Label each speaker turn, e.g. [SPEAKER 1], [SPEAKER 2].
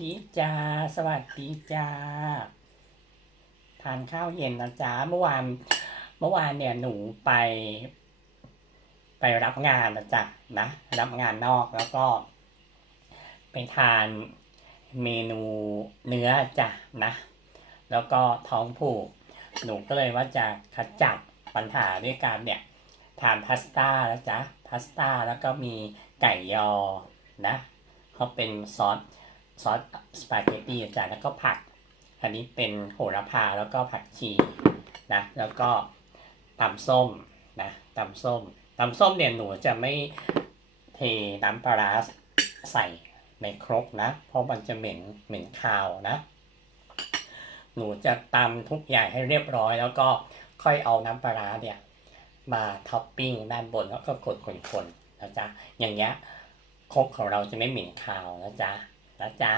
[SPEAKER 1] ดีจ้า สวัสดีจ้า ทานข้าวเย็นนะจ๊ะเมื่อวาน เมื่อวานเนี่ยหนูไป ไปรับงานนะจ๊ะนะ รับงานนอกแล้วก็ ไปทานเมนูเนื้อจ้ะนะ แล้วก็ท้องผูก หนูก็เลยว่าจะขจัดปัญหาด้วยการเนี่ยทานพาสต้าแล้วจ้ะพาสต้าแล้วก็มีไก่ยอนะเขาเป็นซอส ซอสสปาเกตตี้จ้ะแล้วก็ผัก อันนี้เป็นโหระพาแล้วก็ผักชีนะแล้วก็ตำส้มนะตำส้มตำส้มเนี่ยหนูจะไม่เทน้ำปลาใส่ในครกนะ เพราะมันจะเหม็นเหม็นคาวนะ หนูจะตำทุกอย่างให้เรียบร้อย แล้วก็ค่อยเอาน้ำปลาร้าเนี่ยมาท็อปปิ้งด้านบนแล้วก็กดคนๆนะจ๊ะอย่างเงี้ยครกของเราจะไม่เหม็นคาวนะจ๊ะ นะจ๊ะ